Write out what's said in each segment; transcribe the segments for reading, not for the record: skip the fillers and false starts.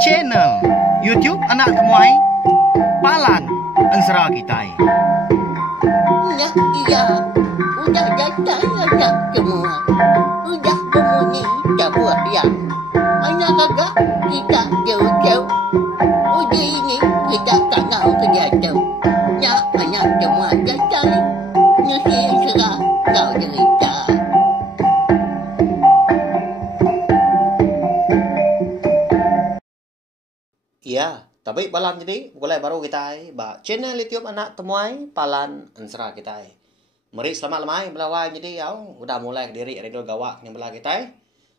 Channel YouTube Anak Temuai Palan Ensera Kitai. Iya, udah datang anak semua. Udah berbunyi sebuah yang anak kakak kita jauh-jauh. Uji ini kita tak nak kerja jauh. Ya, anak semua datang. Nusi serah kau cerita. Ya, tapi malam jadi mulai baru kita channel YouTube Anak Temuai Palan Ensera kita. Mari selamat lemai belawai jadi udah mulai diri radio gawak yang belah kita.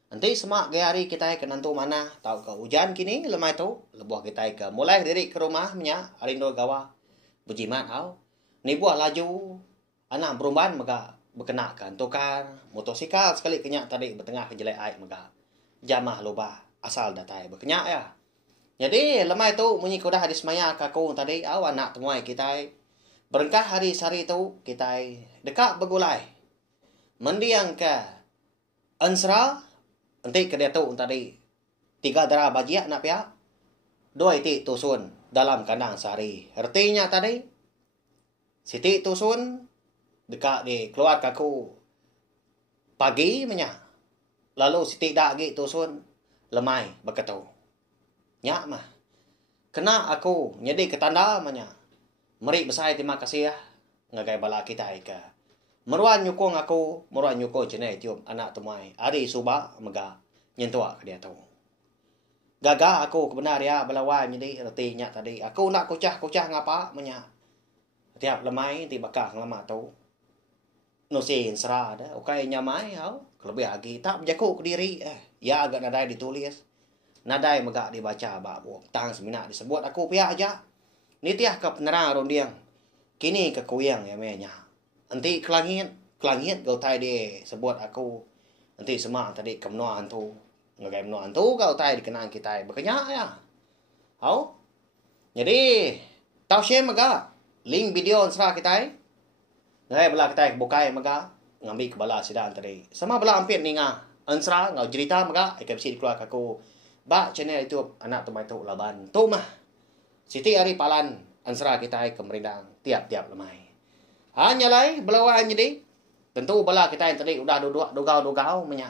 Nanti semak gaya hari kita ke nantu mana tahu ke hujan kini lemai tu lebuh kita ke mulai diri ke rumah nya arindo gawak bujimat ni buat laju anak beruban maka berkenakan tukar motosikal sekali kenyak tadi bertengah ke jelek air maka jamah loba asal datai berkenyak ya. Jadi lemai tu munyi kudah hadis maya kaku tadi anak temuai kita berengkah hari sari tu kita dekat begulai mendiang ke Ensera nanti ke dia tu tadi 3 darah bajiak nak pihak 2 itik tusun dalam kandang sehari. Artinya tadi siti tusun dekat di keluar kaku pagi menya lalu siti dak gi tusun lemai berketu nyak mah kena aku jadi ketanda manya meri besar terima kasih ya ngagai bala kita ika meruan nyukung aku meruan nyukung cene tiup anak temuai ari suba mega nyentua ke dia tu gaga aku kebenar ya balawan jadi reti nyak tadi aku nak kucah ngapa manya tiap lemai ti bakah lama tu no sin sera dah okai nyamai lebih lagi tak berjaku ke diri ya agak nadai ditulis nadai megak dibaca bak tang semina disebut aku pihak aja. Nitiah ke penerang rondiang. Kini ke kuyang ya menya. Nanti kelangit kau tai dia sebut aku. Nanti semak tadi ke menua hantu. Ngagai menua hantu kau tai dikenang kita berkenyak ya. Jadi tau share megak link video Ensera kita. Ngagai bela kita bukai megak ngambil ke bala sidang tadi. Sama bela hampir ninga Ensera ngau cerita megak ikan besi dikeluar aku. Bak channel YouTube Anak Temuai tu laban. Tu mah. Siti hari Palan Ensera kita ke merindang tiap-tiap lemai. Hanya lai belawan jadi. Tentu bala kita yang tadi udah dugau menya.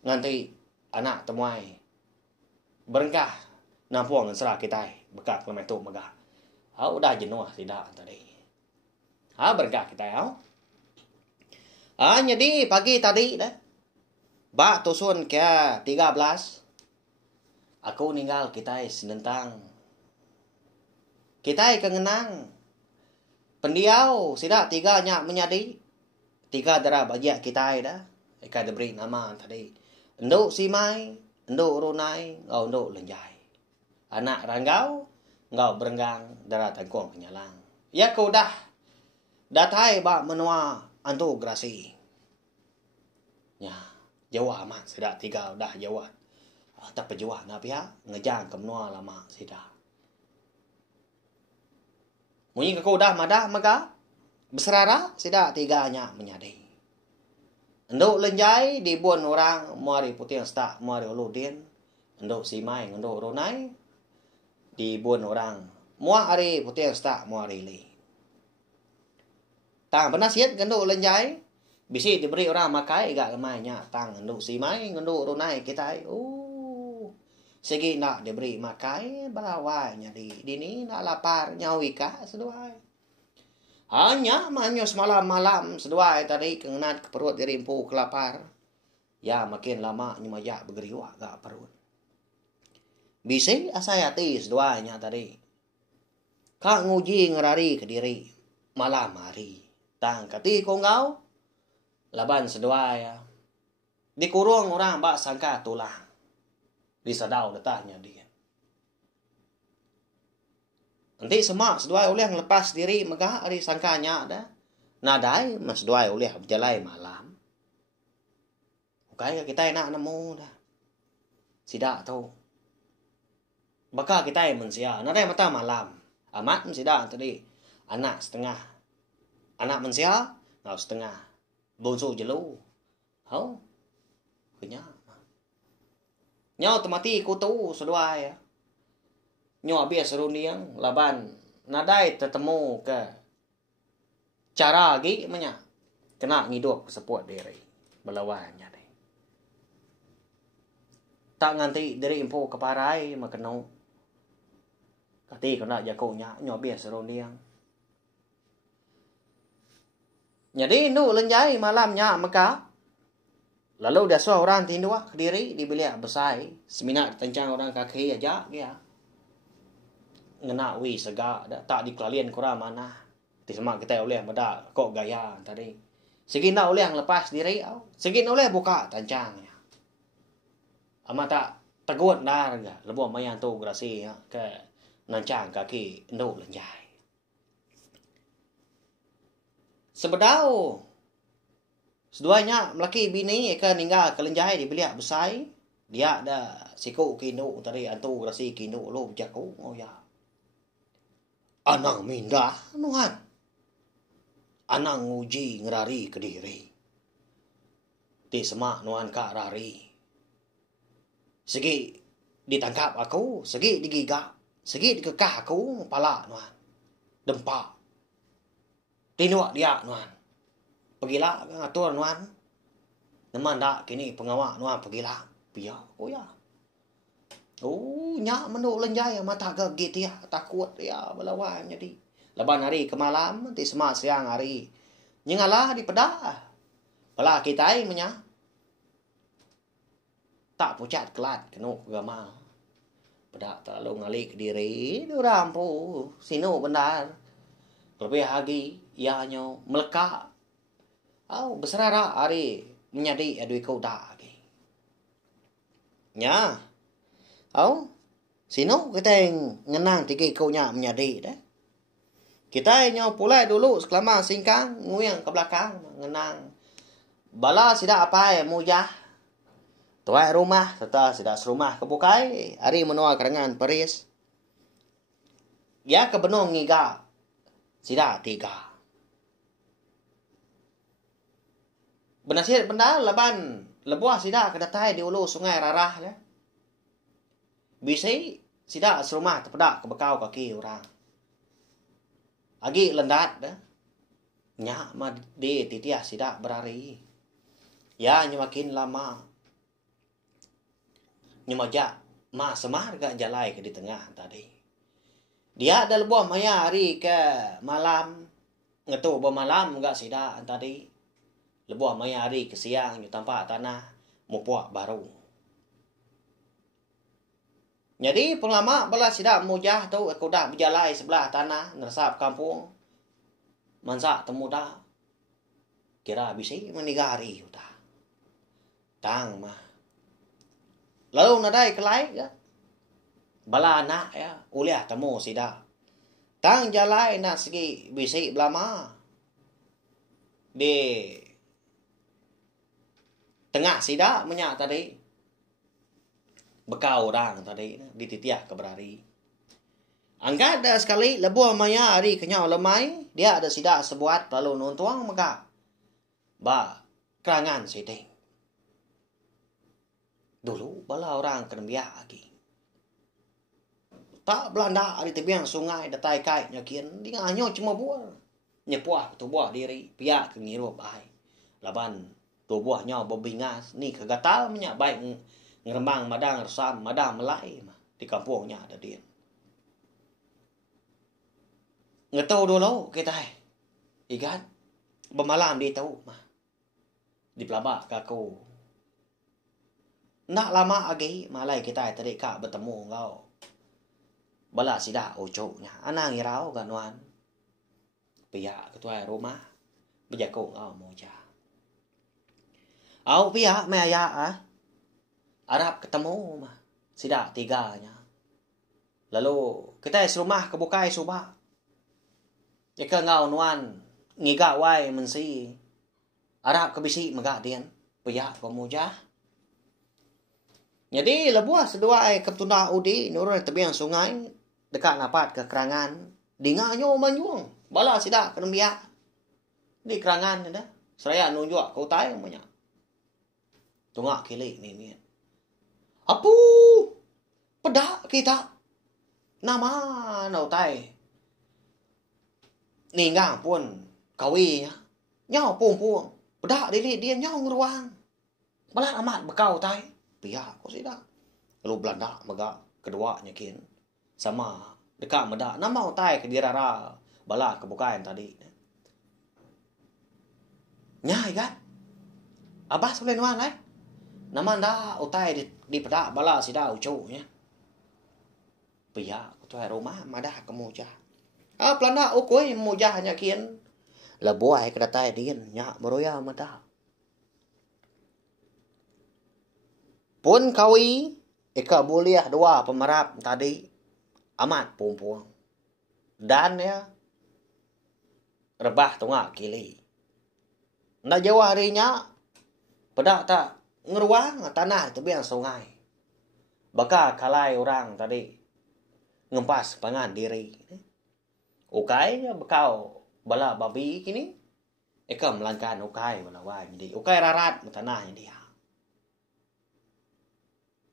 Nganti Anak Temuai berengkah nampuang Ensera kita bekak lemai tu megah. Udah jenuh tidak tadi. Berengkah kita jadi pagi tadi dah. Bak tusun ke 13. Aku ninggal kita senentang. Kita kengenang. Pendiau sidak 3 nyak menyadi. 3 darah bajiak kita dah. Ika diberi nama tadi. Enduk simai, enduk runai, ngau enduk lenjai. Anak ranggau, ngau berenggang darah tangkung penyalang. Ya kau dah. Datai bak menua antu grasi. Ya, Jawa amat sidak 3 dah Jawa. Tak pejuah nak pihak ngejang ke menua lama sida. Munyi aku dah madah maka berserara sida 3 nya menyadi. Enduk lenjai dibuan orang muari putih stak muari uludin. Enduk simai enduk runai dibuan orang muari putih stak muari li. Tang pernah siat enduk lenjai bisi diberi orang makai gak lemainya tang enduk simai enduk runai kita. Segi nak diberi makai berawainya di ni nak lapar nyawika seduai. Hanya manyo semalam-malam seduai tadi kengenat ke perut dirimpu kelapar. Ya makin lama nyemajak bergeriwak gak perut. Bisi asayati seduainya tadi. Kak nguji ngerari ke diri malam hari. Tang kati kongau laban seduai ya. Dikurung orang bak sangka tulang. Disadau letaknya dia. Nanti semak seduai oleh lepas diri megah hari sangkanya ada. Nadai mas seduai oleh berjalai malam. Bukai kita nak nemu dah. Sidak tahu. Bakal kita mensia. Nadai mata malam. Amat sidak tadi. Anak setengah. Anak mensia ngau setengah. Bonsu jelu. Kenyak. Nyo temati kutu seduai ya. Nyo habis seruniang laban nadai tetemu ke cara gi menya kena ngidup seput diri belawannya deh. Tak nganti diri impo keparai makeno. Kati kena jakonya nyo habis seruniang. Jadi nu lenjai malamnya maka lalu dah orang tindua ke diri di bilik besai seminat tencang orang kaki aja dia. Ngena wi segak dah tak dikelalian kurang mana. Ti semak kita oleh meda kok gaya tadi. Segi nak oleh yang lepas diri au. Segi nak oleh buka tencangnya. Ama tak tegut dah ga lebuh mayan tu grasi ya ke nancang kaki nduk lenjai. Sebedau seduanya melaki bini ke ninggal ke lenjai di bilik besai. Dia ada siku kinu tadi antu grasi kinu lu jaku ngoya. Anang mindah nuhan. Anang uji ngerari ke diri. Ti semak nuhan kak rari. Segi ditangkap aku, segi digigak, segi dikekah aku pala nuhan. Dempak. Tinuak dia nuhan. Pergilah ngatur nuhan. Neman dak kini pengawak nuhan pergilah. Biar oh ya. Oh, nyak menuk lenjai mata ke gitu ya, takut ya belawan jadi. Leban hari ke malam, ti semak siang hari. Nyengalah di pedah. Pala kita menya. Tak pucat kelat kenu gama. Pedak terlalu ngalik ke diri, du rampu, sinu benar. Lebih lagi, ianya melekak. Oh, beserara hari menyadi adui kau dah lagi. Nya. Oh, sino kita ngenang tiga kaunya menyadi dah. Kita nyo pulai dulu sekelama singkang nguyang ke belakang ngenang. Bala sidak apa mujah. Tuai rumah serta sidak serumah kebukai hari menua kerengan Paris. Ya ke benung ngiga. Sidak tiga. Benasir benda leban lebuah sidak kedatai di ulu sungai Rarah ya. Bisa sidak serumah terpedak ke bekau kaki orang. Agi lendat dah. Nyak mah di titiah sidak berari. Ya nyemakin lama. Nyemajak ma semar gak jalai ke di tengah tadi. Dia ada lebuah maya hari ke malam. Ngetu bermalam gak sidak tadi. Lebuah maya hari ke siang nyu tampak tanah mupuak baru. Jadi penglama bala sidak mujah tu aku dah berjalai sebelah tanah nersap kampung. Mansak temu dah. Kira bisi menigari udah. Tang mah. Lalu nadai kelai ya. Bala anak ya uliah temu sidak. Tang jalai nak segi bisi belama. Di tengah sidak menyak tadi. Bekau orang tadi di titiah ke berari. Angkat ada sekali lebuah maya hari kenyau lemai. Dia ada sidak sebuat lalu nuntuang maka. Ba kerangan siting. Dulu bala orang kena biak lagi. Tak Belanda di tebiang sungai datai kai nyakin. Dia hanya cuma buah. Nyepuah tu buah diri. Biak ke ngirup ai. Laban tu buahnya berbingas. Ni kegatal menyak baik ngerembang madang resam madang melai di kampungnya ada dia. Ngetau dulu kita ikan bermalam di tahu mah di pelabak kaku. Nak lama lagi malai kita tadi kak bertemu kau. Bala sidak ucuknya anang irau ganuan. Pihak ketua rumah berjakung kau moja. Au pihak maya Arab ketemu mah. Sidak tiganya. Lalu kita serumah kebukai subah. Jika ngau nuan ngiga wai mensi. Arab kebisi megak dian. Piyak pemujah. Jadi lebuah sedua ketunda udi nurun tebiang sungai. Dekat napat ke kerangan. Dinganyo manyuang. Bala sidak kena biak. Di kerangan dah. Seraya nunjuk kau tayo banyak. Tungak kilik ni. Apu pedak kita. Nama nau tai. Ni ngang pun kawi nya. Nyau puang-puang. Pedak diri dia nyau ngeruang. Balat amat bekau tai. Pihak ko sida. Lalu Belanda mega keduanya kin. Sama dekat medak nama tai ke dirara bala kebukaan tadi. Nyai kan? Abah boleh nuan lai. Nama anda utai di pedak bala sida ucu nya. Pihak tu rumah madah kemuja. Pelana ukoi muja nya kian. Lebuai kedatai dian nya beroya madah. Pun kawi eka buliah dua pemerap tadi amat puang-puang. Dan ya rebah tengah kili. Nak jauh harinya pedak tak ngeruang tanah tebiang sungai. Baka kalai orang tadi ngempas pangan diri. Ukai bekau bala babi kini eka melangkan ukai melawai jadi ukai rarat tanah dia.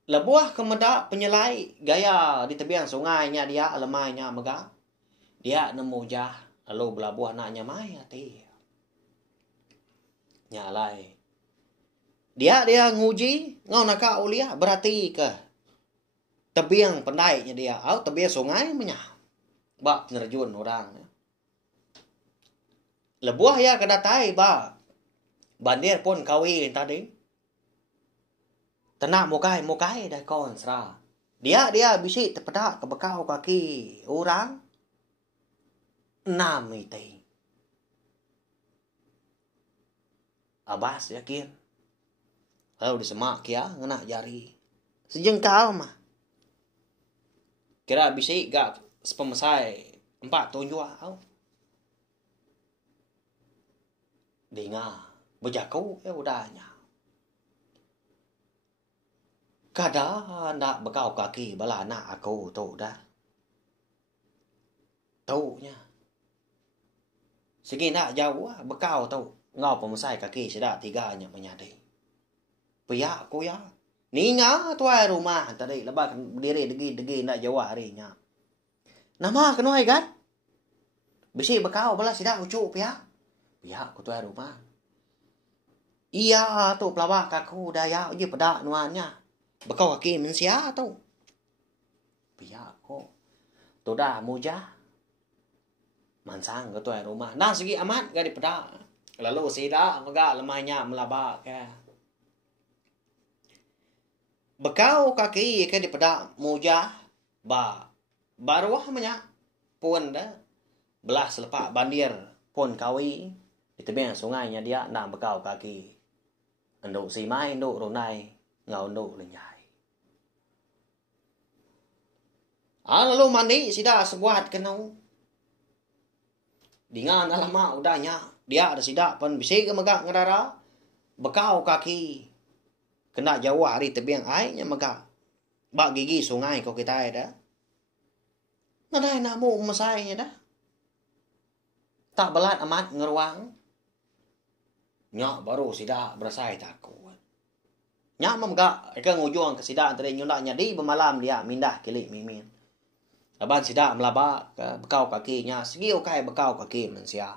Lebuah kemedak penyelai gaya di tebiang sungainya dia lemainya mega. Dia nemu jah lalu belabuah naknya mai hati. Nyalai. Dia nguji ngau naka ulia berarti ke tebiang pendainya dia au tebiang sungai menya. Ba nerjun orang. Lebuah ya kedatai ba. Bandir pun kawi tadi. Tenak mokai dah kon sera. Dia bisik terpedak ke bekau kaki orang. 6 meter. Abas yakin. Lalu disemak ya ngena jari. Sejengkal mah. Kira bisik gak sepemesai 4 tunjuk au. Dengar berjaku ya udahnya. Kada nak bekau kaki bala anak aku tu dah. Taunya. Segi nak jauh bekau tu. Ngau pemusai kaki sudah 3 nya menyadai. Pihak aku ya. Ni nga tuai rumah tadi lepas berdiri degi nak jauh harinya. Nama kenuai kan? Besi bekau bala sudah ucuk pihak. Pihak aku tuai rumah. Iya tu pelawak aku dah ya je pedak nuannya. Bekau kaki mensia tu. Pihak ko. Tu dah mujah. Mansang ke tuai rumah. Nah segi amat gak dipedak. Lalu sida mega lemahnya melabak ya. Bekau kaki ke dipedak mujah. Baruah menyak. Pun dah. Belah selepak bandir. Pun kawi. Di tebiang sungainya dia nak bekau kaki. Enduk simai, enduk runai. Ngau enduk lenyai. Lalu mandi sida sebuat kenau. Dengan alamak udahnya. Dia ada sida pun bisik ke megak ngerara. Bekau kaki. Kena jauh hari tebiang airnya megak. Bak gigi sungai kau kita ada. Nadai nak mu mesainya dah. Tak belat amat ngeruang. Nyak baru sida berasai takut. Nyak memegak. Eka ngujung ke sida antara nyundak nyadi bermalam dia mindah kilik mimin. Laban sida melabak ke bekau kakinya. Segi ukai bekau kaki mensia.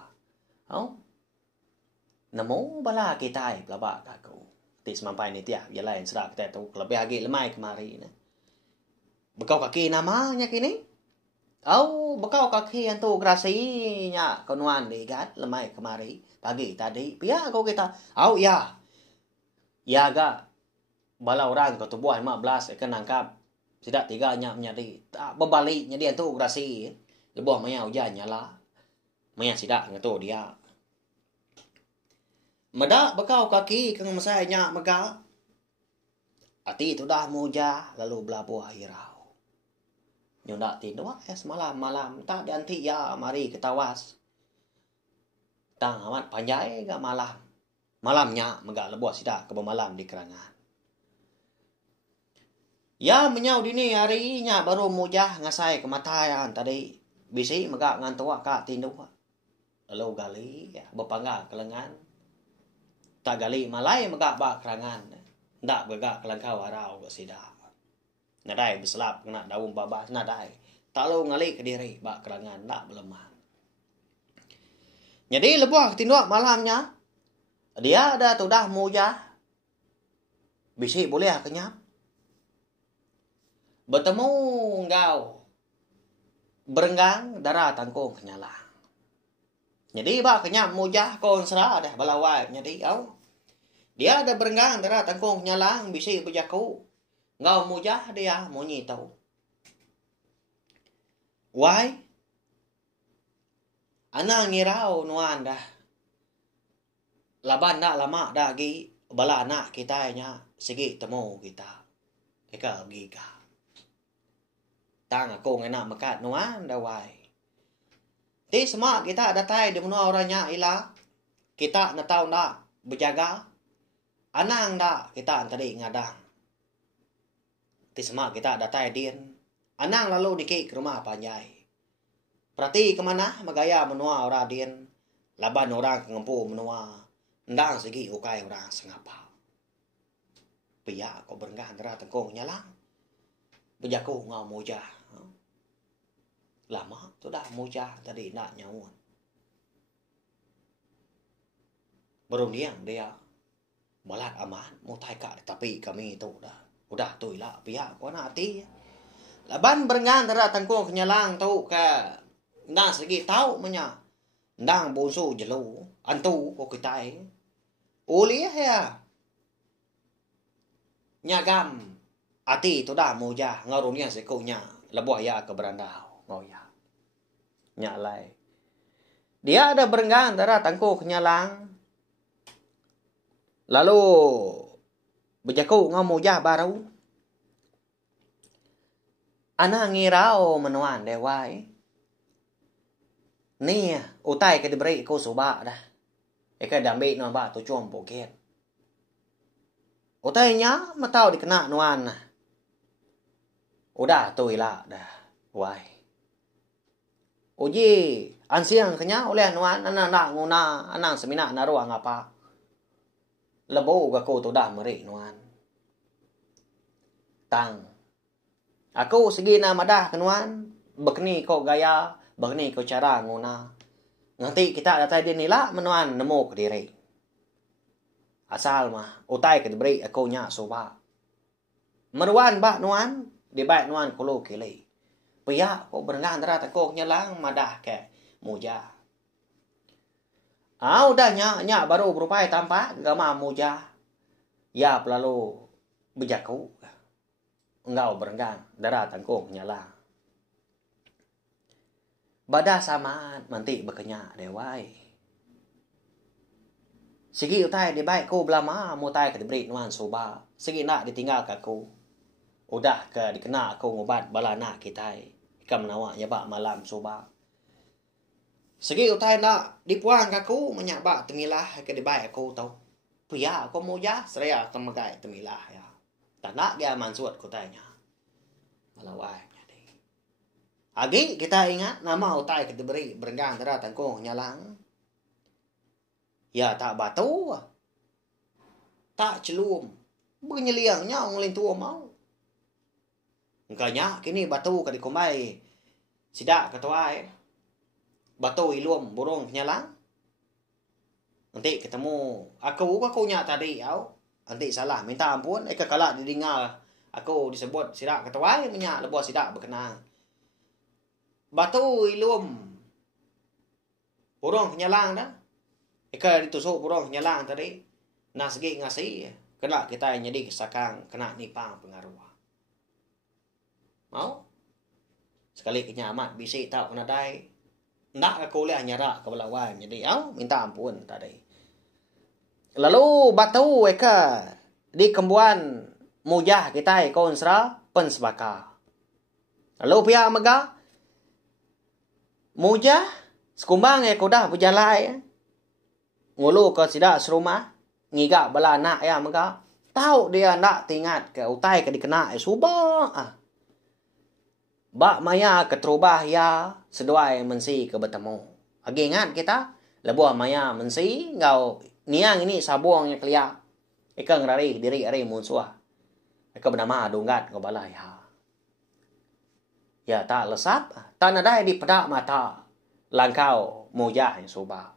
Namo bala kita pelabak aku. Ti semampai ni tiap dia lain serak kita tu. Lebih lagi lemai kemari. Bekau kaki namanya kini. Bekau kaki yang tu grasinya konuan ligat lemai kemari. Pagi tadi. Pihak aku kita. Ya. Ya ga. Bala orang kau tubuh 15 ikan nangkap. Sidak 3 nya menyadi. Tak berbaliknya dia tu grasi. Lebuh maya hujannya lah. Maya sidak ngatu dia. Medak bekau kaki kang mesainya megak. Ati tu dah muja lalu belabuh hirau. Nyundak tindu semalam malam tak dianti ya mari ketawas. Tang amat panjai ga malam. Malamnya megak lebuh sidak ke malam di kerangan. Ya menyau dini harinya baru mujah ngasai kematayan tadi. Bisi megak ngantua ka tindu. Lalu gali ya berpangga kelengan. Tak gali malai megak bak kerangan. Ndak begak kelengkau harau ke sida. Nadai berselap kena daun babas nadai. Tak lalu ngalik ke diri bak kerangan nak berlemah. Jadi lebuh tinduk malamnya dia ada tudah mujah. Bisi boleh kenyap. Bertemu engkau berenggang darah tangkung kenyalang. Jadi bak kenyap mujah kon serah dah balawai jadi au. Dia ada berenggang darah tangkung kenyalang bisi berjaku. Ngau mujah dia munyi tahu. Why? Ana ngirau nuan dah. Laban dah lama dah gi bala anak kita nya segi temu kita. Eka gi ka. Tang aku ngena mekat nuan dah why. Ti semua kita datai di menua orangnya ila. Kita na tahu dah berjaga. Anang dah kita tadi ngadang. Ti semua kita datai din. Anang lalu dikik ke rumah panjai. Perhati kemana magaya menua orang din. Laban orang kengempu menua. Ndang segi ukai orang sengapa. Pia kau berengah antara tengkong nyalang. Berjaku ngau mujah. Lama tu dah mujah tadi nak nyawun. Berundiang dia. Balat aman. Mutai kak tapi kami tu dah. Udah tu lah pihak kau nak hati. Laban berengah antara tengkong nyalang tu ke. Ndang segi tahu menya. Ndang bonsu jelu. Antu kau kitai. Uli ya. Nyagam. Ati tu dah mujah. Ngarunia sekunya. Lebuh ya ke berandau. Oh ya. Nyalai. Dia ada berenggang antara tangkuh kenyalang. Lalu. Berjaku ngau mujah baru. Ana ngirau menuan dewai. Ni utai ke diberi ko subak dah. Eka dambi nuan ba tu cuam poket. Utai nya matau dikena nuan. Udah tu ila dah. Wai. Uji ansiang kenya oleh nuan anang nak nguna anang semina naruang apa. Lebo ga ko tu dah meri nuan. Tang. Aku segi na madah kenuan. Bekni ko gaya. Bekni ko cara nguna. Nanti kita datai dia nila menuan nemu ke diri. Asal mah. Utai ke diberi aku nya soba. Meruan bak nuan. Di baik nuan kulu kili. Pia ko berengah antara tekuk nyalang madah ke mujah. Udah nya baru berupai tampak gama mujah. Ya lalu berjaku. Engkau berenggang darah tangkung nyala. Badah samaan manti berkenyak dewai. Segi utai di baik ku belama mutai ke diberi nuan soba. Segi nak ditinggal ke aku. Udah ke dikena aku ngobat bala nak kita. Ika menawak nyabak malam soba. Segi utai nak dipuang ke aku menyabak temilah ke di baik aku tau. Pia aku mujah seraya temagai temilah ya. Tak nak dia mansuat ku tanya. Malawai jadi. Agi kita ingat nama utai kita beri berenggang antara tangkung nyalang. Ya tak batu. Tak celum. Benyeliangnya ngulin tua mau. Engkanya kini batu ka dikumai. Sidak ketuai. Batu ilum burung nyalang. Nanti ketemu aku nya tadi au. Nanti salah minta ampun. Eka kalak didengar aku disebut sidak ketuai minyak lebuh sidak berkenang. Batu ilum burung nyalang dah. Eka ditusuk burung nyalang tadi. Nah segi ngasih kena kita jadi kesakang kena nipang pengaruh. Mau? Sekali kenyamat bisi tak kena dai. Ndak aku leh nyarak ke belawan jadi au minta ampun tadi. Lalu batu eka di kembuan mujah kita konsra pensebaka. Lalu pihak mega mujah sekumbang eko dah berjalai. Ngulu ke sidak serumah ngigak bala anak ya mega. Tahu dia nak tingat ke utai ke dikena subak. Bak maya keterubah ya seduai mensi ke bertemu. Agi ingat kita lebuah maya mensi ngau niang ini sabuang yang kelia. Eka ngerari diri ari musuh. Eka bernama donggat ke balai ha. Ya tak lesap, tak nadai di pedak mata. Langkau mojah yang soba.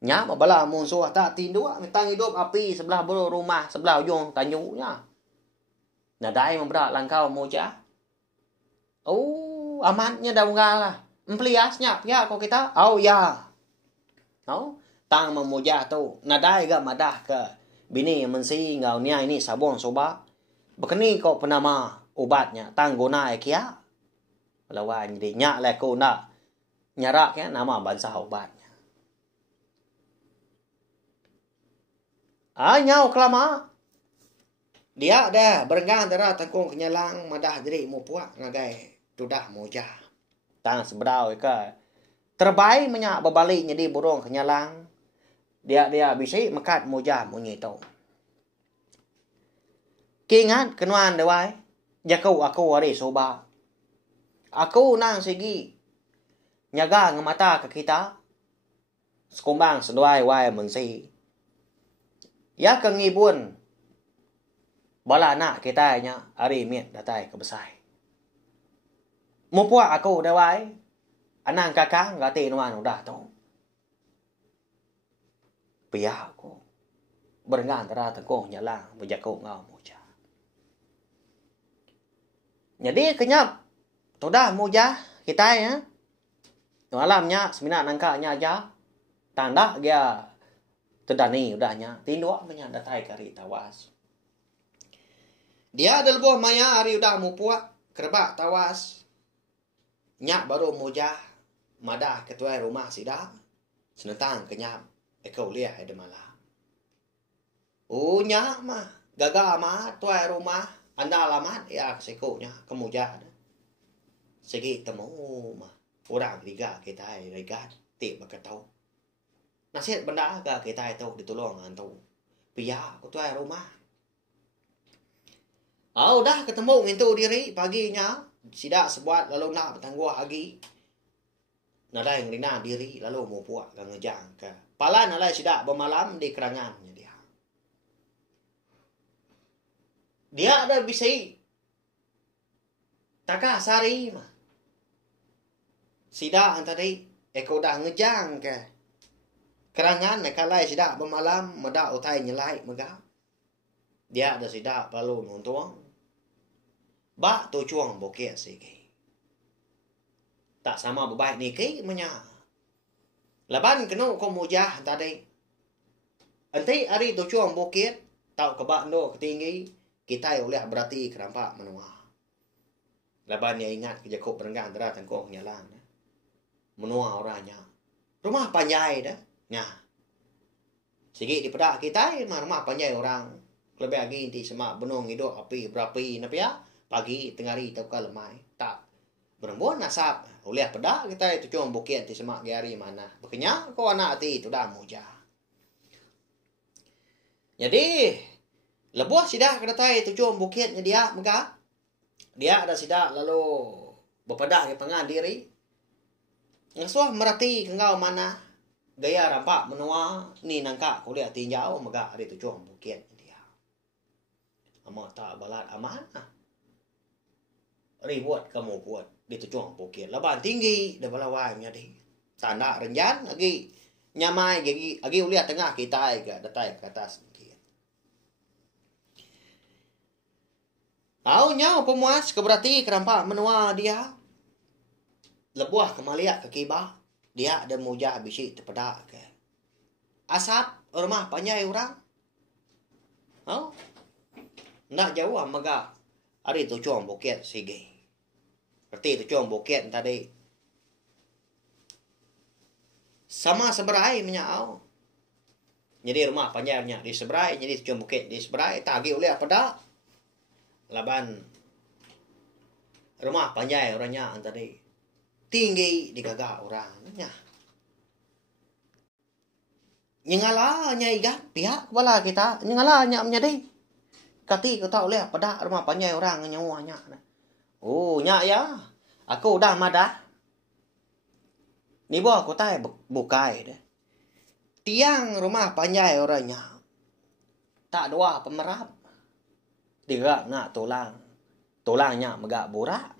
Nya mabala musuh tak tindua mitang hidup api sebelah bulu rumah sebelah ujung tanyunya. Nadai membedak langkau mojah. Oh, amatnya dah lah. Empliasnya pihak kau kita. Oh ya. Oh, tang memujah tu. Nadai ga madah ke bini mensi ngau nia ini sabun soba. Bekeni kau penama ubatnya tang guna kia. Lawan jadi nyak le ko nak nyarak ya nama bangsa ubatnya. Nyau kelama. Dia dah berenggang antara tengkung kenyalang madah diri mu puak ngagai tudah mojah. Tang seberau ke terbaik menyak berbaliknya di burung kenyalang. Dia bisi mekat mojah munyi tu. Kingat kenuan dewai. Jakau aku hari soba. Aku nang segi nyaga ngemata ke kita. Sekumbang seduai wai mensi. Ya kengibun. Bala anak kita nya hari miet datai ke besai. Mupuak aku dewai. Anang kakang gati nuan udah tu. Pihak aku. Berenggan antara tengkung nyalang. Berjakau ngau mojah. Jadi kenyap. Tudah mojah kita ya. Malamnya semina nangkanya aja. Tanda dia tedani udahnya. Tinduk punya datai kari tawas. Dia ada lebuh maya hari udah mupuak. Kerbak tawas. Nyak baru mojah. Madah ketua rumah sidak. Senetang kenyap. Ekau liah ada malah. Oh nyak mah. Gagal mah tuai rumah. Anda alamat ya sekunya kemujah. Segi temu mah. Orang riga kita riga. Tip berketau. Nasihat benda agak kita itu ditolong antu. Pihak ketua rumah. Udah ketemu mintu diri paginya. Sidak sebuat lalu nak bertangguh lagi. Nalai ngerina diri lalu mau puak ke ngejang ke. Pala nalai sidak bermalam di kerangannya dia. Dia ada bisi. Takah sari mah. Sidak tadi. Eko dah ngejang ke. Kerangan nak kalai sidak bermalam. Medak utai nyelai megah. Dia ada sidak lalu nonton. Bak tu cuang bokeh sikit. Tak sama berbaik ni ke menya. Laban kena kau mujah tadi. Nanti hari tu cuang bokeh. Tau kebak no ketinggi. Kita oleh berarti kerampak menua. Laban dia ingat kejakuk berenggang antara tengkong nyalang. Menua orangnya. Rumah panjai dah. Nah. Sikit di pedak kita rumah panjai orang. Lebih lagi nanti semak benung hidup api berapi. Napa ya? Pagi tengah hari tak lemai. Tak. Berembun nasab. Oleh pedak kita itu cuma bukit di semak hari mana. Bekenya kau anak hati itu dah mujah. Jadi. Lebuah sidak kedatai itu cuma bukitnya dia. Maka. Dia ada sidak lalu. Berpedak ke pengan diri. Ngasuh merati kengau mana. Gaya rampak menua. Ni nangkak kuliah tinjau. Maka ada itu cuma bukitnya dia. Amat tak balat amanah. Ribuat kamu buat di tujuan bukit. Laban tinggi dah balawainya di. Tanda renjan lagi nyamai lagi ulihat tengah kita ke datai ke atas bukit. Taunya pemuas keberati kerampak menua dia. Lebuah kemaliak ke kibah. Dia ada mujah bisi terpedak ke. Asap rumah panjai orang. Nak jauh megah. Hari tu cuang bukit sige. Berarti tu cuang bukit tadi. Sama seberai menyau. Jadi rumah panjangnya di seberai. Jadi tu cuang bukit di seberai. Tagi oleh apa dah. Laban. Rumah panjang orangnya tadi. Tinggi di gagak orangnya. Nyengalanya igat pihak kepala kita. Nyengalanya menjadi. Kati kau tahu leh pada rumah panjang orang nyawanya. Oh nyak ya, aku dah madah. Ni buah aku tahu bukai deh. Tiang rumah panjang orangnya. Tak dua pemerap. Dia nak tulang. Tulangnya megak borak.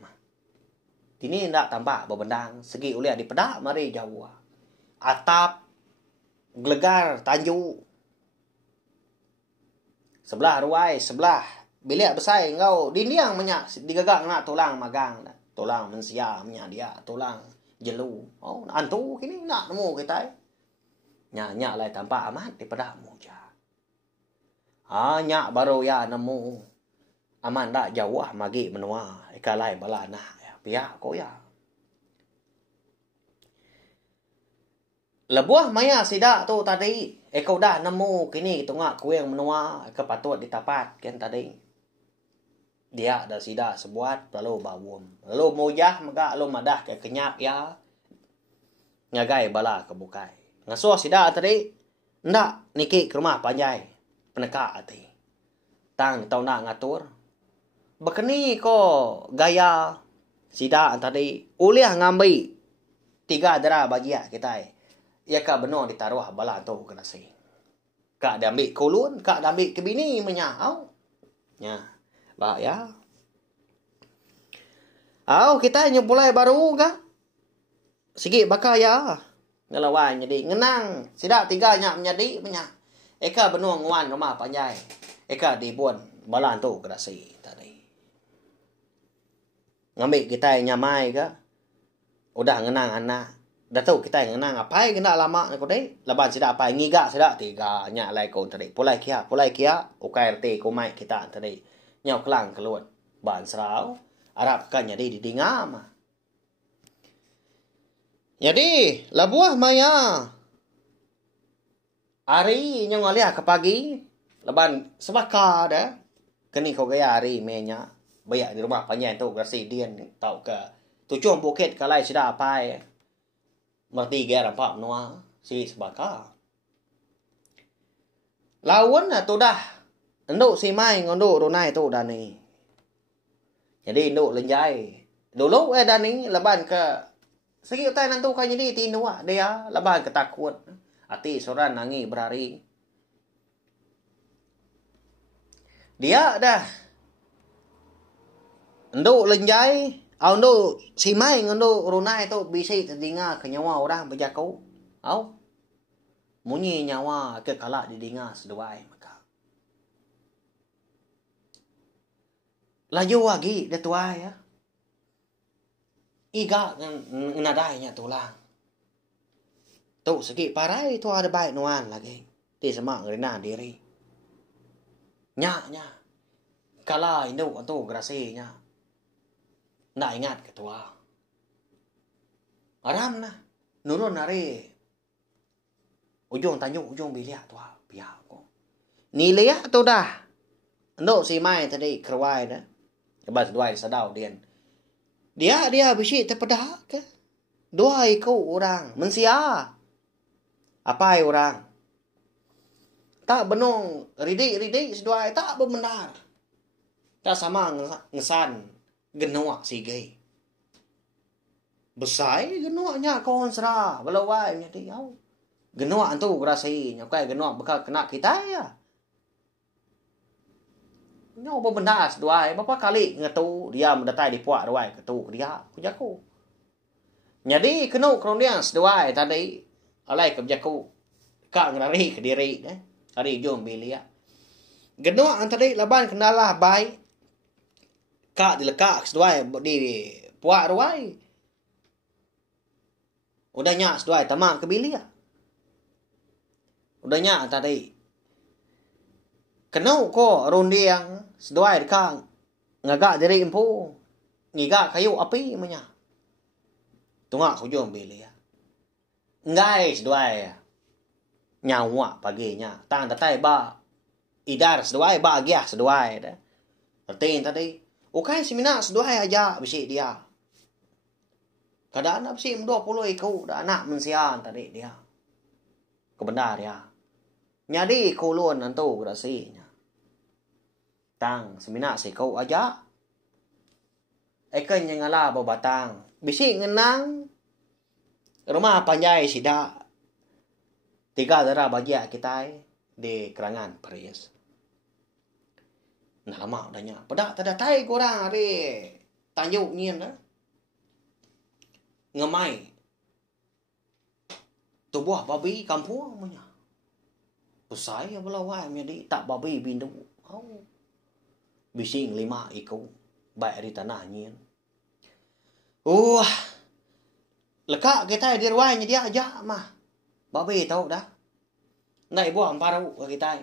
Tini ndak tampak berbendang. Segi uliah di pedak mari Jawa. Atap gelegar tanjuk. Sebelah ruai, sebelah bilik besar engkau dinding menyak digagak nak tulang magang dah. Tulang mensia menyak dia, tulang jelu. Oh, antu kini nak nemu kita. Nyak lai tampak amat di pedak muja. Nyak baru ya nemu. Aman dak jauh magi menua. Ika lai bala nak ya. Pihak ko ya. Lebuah maya sidak tu tadi. Eko dah nemu kini tungak kuing menua. Eka patut ditapat kan tadi. Dia dah sidak sebuat lalu bawum. Lalu mujah maka lalu madah ke kenyap ya. Ngagai bala kebukai. Ngasuh sidak tadi. Ndak niki ke rumah panjai. Peneka hati. Tang tau nak ngatur. Bekeni ko gaya sidak tadi. Uliah ngambil 3 dera bagiak kita. Ia ka benar ditaruh bala tu kena si. Kak dah ambil kulun, kak dah ambil kebini menyau. Ya. Ba ya. Kita nyepulai baru ka. Sikit bakal ya. Ngelawan jadi ngenang. Sidak 3 nyak menjadi menyak. Eka benar nguan rumah panjai. Eka dibuat bala tu kena si tadi. Ngambil kita nyamai ka. Udah ngenang anak. Dah tahu kita ngenang apa kena lama ni ko dei. Laban sidak apa ngigak sidak 3 nyak lai ko tadi. Pulai kia UKRT ko mai kita tadi. Nyau kelang keluar ban serau. Arab kan jadi didingam. Jadi labuah maya. Hari nyong alia ke pagi. Laban sebaka dah. Keni ko gaya hari menya. Bayak di rumah panjang tu grasi dian tau ke. Tujuh bukit kalai sidak apa Merti gaya rampak menua. Si sebaka. Lawan tu dah. Nduk si mai ngonduk runai tu dah ni. Jadi nduk lenjai. Dulu dah ni leban ke. Segi utai nantu kan jadi tinua dia. Leban ketakut. Hati soran nangi berhari. Dia dah. Nduk lenjai. Nduk si mai ngonduk runai tu bisi terdinga ke nyawa orang berjakau. Munyi nyawa ke kalak didinga seduai maka. Laju lagi dia tuai ya. Iga ngadainya tulang. Tu segi parai tu ada baik nuan lagi. Ti semak ngerina diri. Nya. Kala induk tu grasinya. Nak ingat ketua. Aram nah. Nurun nari. Ujung tanjuk ujung biliak tua. Biar ko. Niliak tu dah. Nduk si mai tadi kerwai dah. Lepas dua sadau dian. Dia bisi terpedah ke? Dua ikut orang. Mensia. Apa orang? Tak benung. Ridik sedua tak benar. Tak sama ngesan. Genuak si gay. Besar genuaknya kawan serah. Belawai menjadi kau. Genuak tu berasai. Nyakai genuak bekal kena kita ya. Nyawa benar sedua. Berapa kali ngetu. Dia mendatai di puak ruai ketu. Dia kujaku. Jadi kenu kerunian sedua tadi. Alai kebijaku. Kak ngerari ke diri. Hari jom bilia. Genuak tadi laban kenalah baik. Kak dilekak seduai di puak ruai. Udah nyak seduai tamak ke bilia. Udah nyak tadi. Kenau ko rundi yang seduai dekang. Ngagak diri empu. Ngigak kayu api menya. Tungak hujung bilia. Ngai seduai. Nyawa paginya. Tang tatai ba. Idar seduai ba agiah seduai. Tertin tadi. Okay, semina seduai aja bisi dia. Kada anak bisi 20 ikut. Dah anak mensian tadi dia. Kebenar ya. Nyadi kulun nantu grasinya. Tang semina sikau aja. Eken yang ngala babatang. Bisi ngenang. Rumah panjai sida. 3 darah bagiak kita di kerangan Paris. Nah lama udahnya. Pedak tak ada tai korang hari tanjuk nyen dah. ngemai tubuh babi kampung punya. Pusai belawai menjadi tak babi bindu. Bising 5 ekor baik di tanah nyin. Lekak kita di ruangnya dia aja mah. Babi tahu dah. Nai buah paru kita.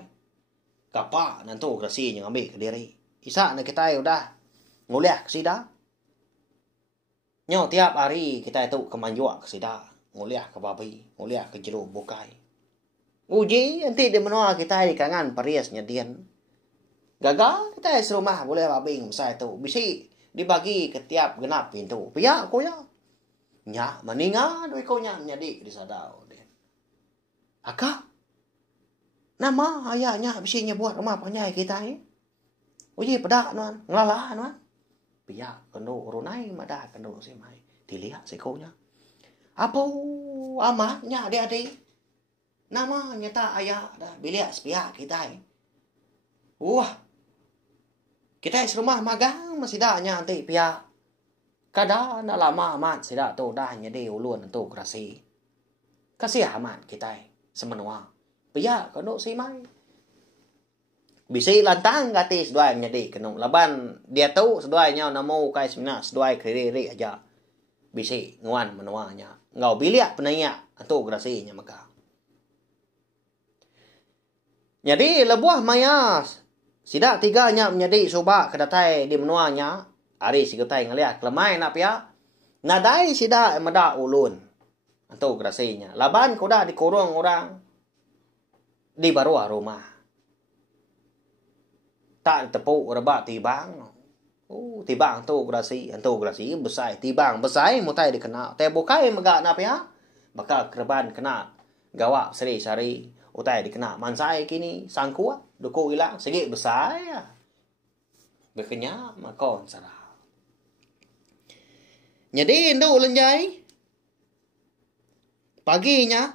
Kapak nantu kerasi yang ambil ke diri. Isa nak kita udah nguliah ke sida. Nyo tiap hari kita itu kemanjua ke sida. Nguliah ke babi, nguliah ke jeruk bukai. Uji nanti di menua kita di kangan Paris nyedian. Gagal kita serumah boleh babi saya tu. Bisi dibagi ke tiap genap pintu. Pia ko ya. Nya maninga doi ko nya nyadi di sadau dia. Aka nama ayahnya bisinya buat rumah panjai kita ni. Uji pedak nuan, ngalalah nuan. Pia kendo runai madah kendo si mai. Dilihat si ko nya. Apa amatnya adik-adik? Nama nyata ayah dah biliak sepihak kita ni. Kita serumah magang masih dah nanti pihak. Kada nak lama amat sidak tu dah nyedi ulun tu kerasi. Kasih amat kita semenua. Pihak kena si mai. Bisi lantang gati seduai nyedi kena. Laban dia tahu seduainya namo kai semina seduai kiri aja. Bisi nguan menuanya. Ngau biliak penanya tu kerasinya maka. Jadi lebuah mayas. Sidak 3 nya menjadi soba kedatai di menuanya. Ari si ketai ngeliat kelemai nak pia. Nadai sidak meda ulun. Antu kerasinya. Laban kuda dikurung orang. Di baruah rumah. Tak tepuk rebak tibang. Tibang tu kerasi. Antu kerasi besai. Tibang besai mutai dikena. Te bukai megak nak pia. Bakal kerban kena. Gawak seri-sari. Utai dikena. Mansai kini sangkuat. Duku hilang. Segi besai. Berkenyap makon sarah. Jadi induk lenjai. Paginya.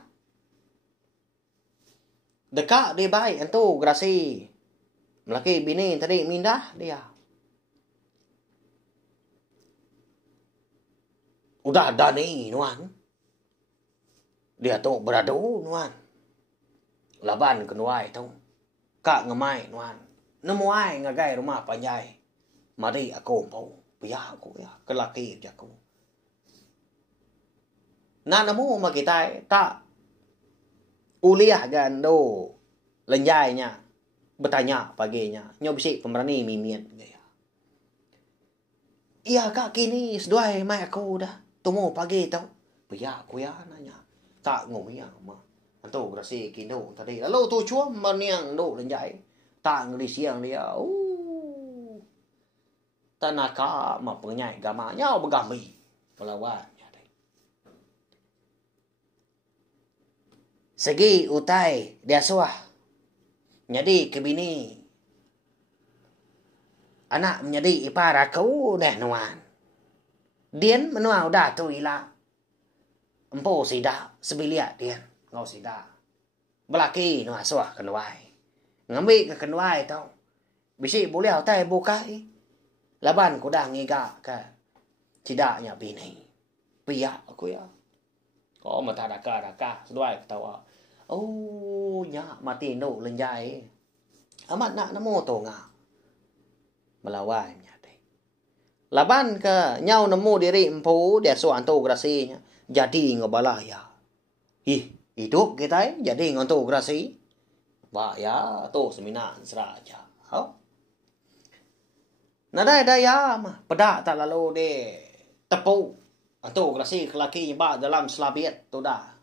Dekat dia baik. Itu gerasi. Melaki bini tadi mindah dia. Udah ada ni nuan. Dia tu beradu nuan. Laban kenuai tu. Kak ngemai nuan. Nemuai ngagai rumah panjai. Mari aku mau. Biar aku ya. Kelaki je aku. Nak nemu sama kita tak uliah gando lenjainya bertanya paginya nyo bisik pemberani mimian dia. Iya kak kini seduai mai aku dah temu pagi tau. Biar aku ya nanya. Tak ngomiang mah. Antu berasi kino tadi. Lalu tu cua meniang do lenjai. Tak ngeli siang dia. Tanaka ma penyai gamanya begami. Pelawat. Segi utai dia suah. Jadi kebini. Anak menjadi ipar aku dah nuan. Dian menua udah tu ila. Empo sida sebiliat dian. Ngau sida. Belaki nuan suah kenuai. Ngambil ke kenuai tau. Bisi boleh utai bukai. Laban ku dah ngigak ke. Tidaknya bini. Piak aku ya. Kau mata daka seduai ketawa. Nya mati no lenjai. Amat nak nemu tu ngah. Melawai nyate. Laban ke nyau nemu diri empu dia suan tu grasinya. Jadi ngebalaya. Hidup kita jadi ngontu grasi. Ba ya tu seminan seraja. Nadai daya mah pedak tak lalu de tepuk. Antu grasi kelaki ba dalam selabiat tu dah.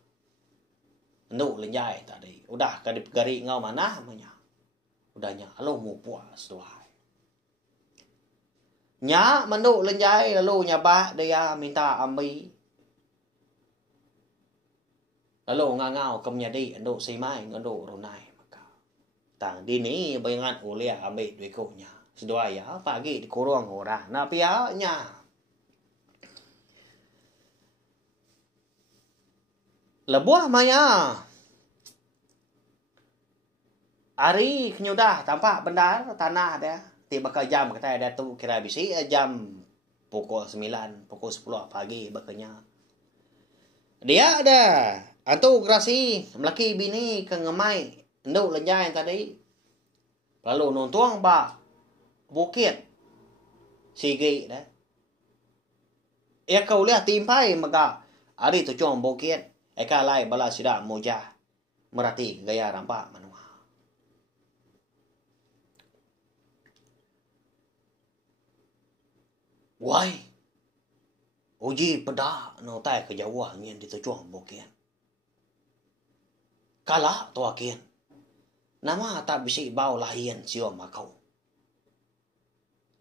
Nduk lenjai tadi. Udah kadip gari ngau mana manya. Udahnya alo mu puas doai. Nya menduk lenjai lalu nyabak dia minta ambi. Lalu ngangau kemnyadi nduk simai nduk runai maka. Tang dini bayangan uliah ambil duikonya. Sedoai ya pagi dikurung orang. Nah pianya. Lebuah maya. Ari kenyudah tampak bendar tanah dia. Tiba ke jam kata dia tu kira bisi jam pukul 9, pukul 10 pagi bakanya. Dia ada. Antu gerasi melaki bini ke ngemai. Nduk lenjai tadi. Lalu nontuang ba bukit. Sigi dah. Kau lihat timpai maka ari tu cuang bukit. Eka lai bala sida moja. Merati gaya rampak manua. Wai. Uji peda no tai ke Jawa ngin di tu cuang bukit. Kala tu akin. Nama tak bisi bau lahian siom makau.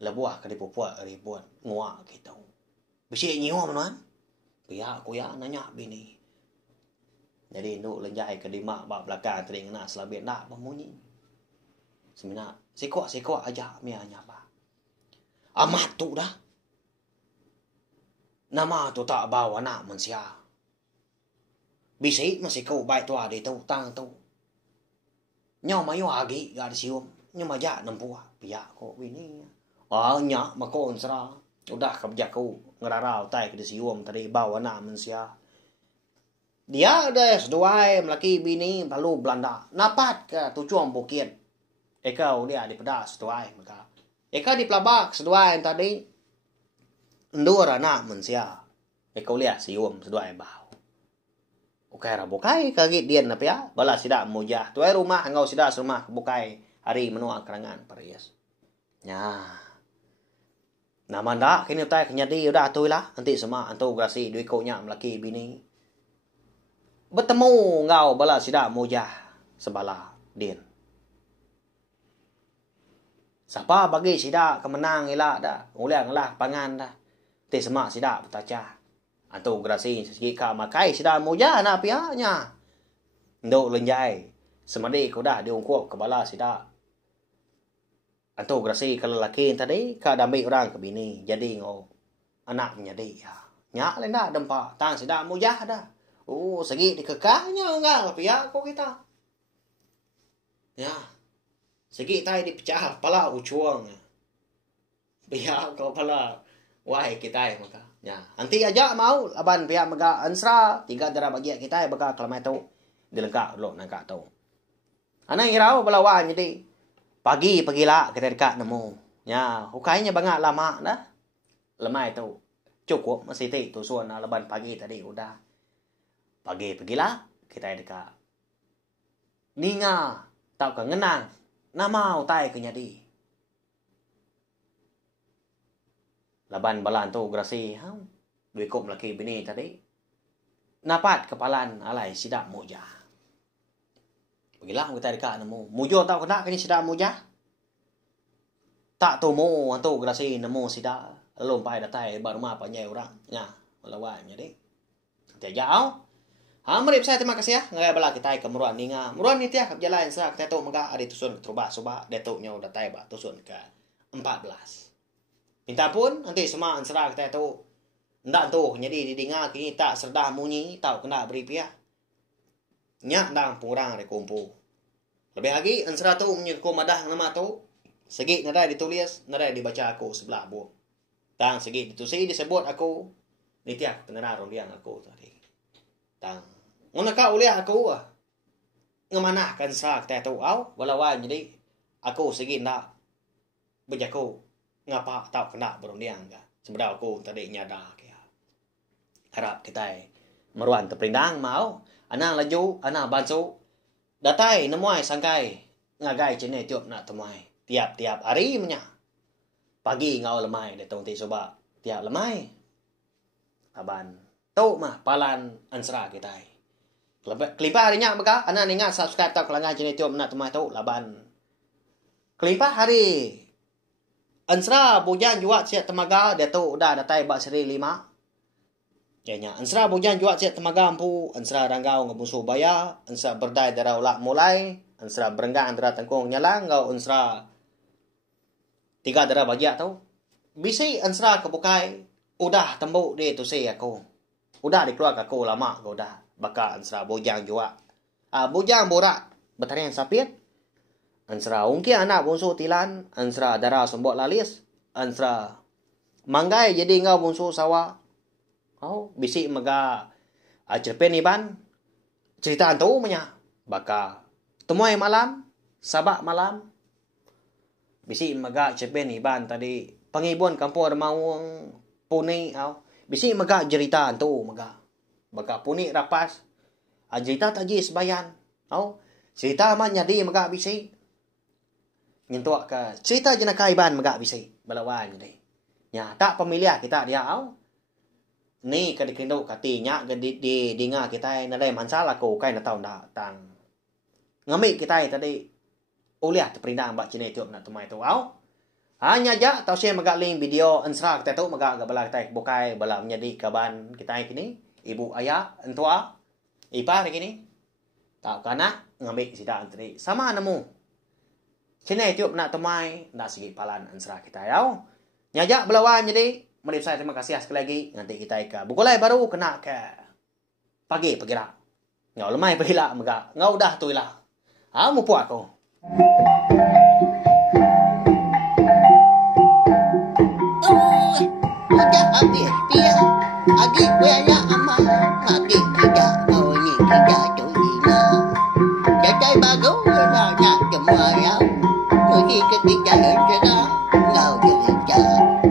Lebuah ke dipupuat ribuan ngua kita. Bisi nyiwa manuan. Pihak kuya nanya bini. Jadi nu lenjai ke lima bab belakang tering nak selabit nak memunyi. Semina sikok aja mia nyapa. Amat tu dah. Nama tu tak bawa anak manusia. Bisi masih kau baik tua di tu tang tu. Nhau mayu agi gak di sium. Nhưng mà dạ nằm vua. Pihak kok bini. Nyak makon sera. Udah kerja kau ngerarau tai ke di sium tadi bawa anak manusia. Dia ada seduai melaki bini lalu Belanda. Napat ke tujuan bukit. Kau dia di pedas seduai maka. Kau di pelabak seduai tadi. Ndua anak manusia. Kau lihat sium seduai bau. Bukai bukai kagit dian apa ya? Bala sidak mujah. Tuai rumah ngau sidak rumah bukai hari menua kerangan parias. Ya. Nama ndak kini tai kenyadi udah atuh lah. Nanti semua antu grasi duit kau nya melaki bini. Bertemu ngau bala sidak mujah sebala din. Siapa bagi sidak kemenang elak dah. Ulang lah pangan dah. Te semak sidak bertaca. Antu gerasi sikit ka makai sidak mujah na pianya. Nduk lenjai. Semadi kau dah diungkup ke bala sidak. Antu gerasi kalau lelaki tadi ka dambi orang ke bini. Jadi ngau anak menjadi ya. Nyak lain dah dempak tang sidak mujah dah. Segi dikekahnya enggak pihak kau kita. Ya. Segi tai dipecah pala ucuang. Pihak kau pala wahai kita maka. Ya, nanti aja mau aban pihak mega ansra 3 darah bagi kita baka kelamai tu dilengkap lo nangka tu. Ana irau belawan jadi pagilah kita dekat nemu. Ya, hukainya banyak lama dah. Lemai tu cukup masih tu suan leban pagi tadi udah. Pagilah kita dekat. Ninga tau ke ngenang nama utai ke nyadi. Laban balan tu grasi duit kop laki bini tadi. Napat kepalan alai sidak mujah. Pagilah kita dekat nemu. Mujo tau kena kini sidak mujah. Tak temu antu grasi nemu sidak. Lalu pai datai baru rumah panjai orang. Ya, melawan jadi. Nanti jauh. Marip saya terima kasih ya. Ngai bala kita ke Muruan ninga. Muruan ni tiak jalan sa kita tu mega ari tusun terubah subah detuk nya udah tai ba tusun ke 14. Minta pun nanti semua ansra kita tu ndak tu jadi didinga kini tak serdah munyi tau kena beri pia. Nya ndang purang re kumpu. Lebih lagi ansra tu menyeko madah nama tu segi nada ditulis nada dibaca aku sebelah bu. Tang segi ditusi disebut aku ni tiak pengenar yang aku tadi. Tang ngona ka uliah aku ngemanahkan sa kita tu au walawan jadi aku segi nak bejaku ngapa tak kena berundiang ka sebenarnya aku tadi nyada kaya harap kita meruan terpindang mau ana laju ana bansu datai nemuai sangkai ngagai cene tiup nak temai tiap-tiap hari punya pagi ngau lemai de tong ti soba tiap lemai aban tu mah palan ansra kita. Kelipah harinya maka ana ningat subscribe tau kelangan channel YouTube nak temai tu laban. Kelipah hari ansra bujan juat siat temaga dia tu dah datai bak seri 5. Janya ansra bujan juat siat temaga ampu ansra ranggau ngabusu baya ansra berdai darah ulak mulai ansra berenggang darah tengkung nyalang ngau ansra 3 darah bagiak tu. Bisi ansra kebukai udah tembuk dia tu si aku. Udah dikeluar aku lama kau dah. Baka ansra bojang jua. Bojang borak. Betarian sapit. Ansra ungki anak bungsu tilan. Ansra darah sembok lalis. Ansra manggai jadi ngau bungsu sawa. Bisik mega Cerpen iban cerita antu menya baka temuai malam, sabak malam. Bisi maga cerpen iban tadi pangibon kampung Remawang puni au. Bisi maga cerita antu maga. Baka puni rapas. Cerita taji sebayan. Au. Cerita man nyadi maga bisi. Ngintuak ka cerita jenaka iban maga bisi. Balawan jadi. Nya tak pemiliah kita dia au. Ni kadikindau katinya di dinga kita na dai mansala ko kai na tau na tang. Ngamik kita tadi uliah terperindah mbak cine tiup na tumai tu au. Hanya ja tau saya maga link video ensra kita tu maga bala kita bukai bala menjadi kaban kita kini ibu ayah entua ipa kini. Tak kana ngamik sida antri sama nemu. Cine tiup na tumai na sigi palan ensra kita au. Nyajak belawan jadi Mari saya terima kasih sekali lagi. Nanti kita ika bukulai baru kena ke pagi lah. Ngau lemai pergi lah. Ngau dah tu lah. Mu puak aku. Udah habis dia. Adik bela amal. Adik tidak kau ni tidak terima. Jadai baru nak semua yang. Pergi ketiga cerah. Ngau cerita.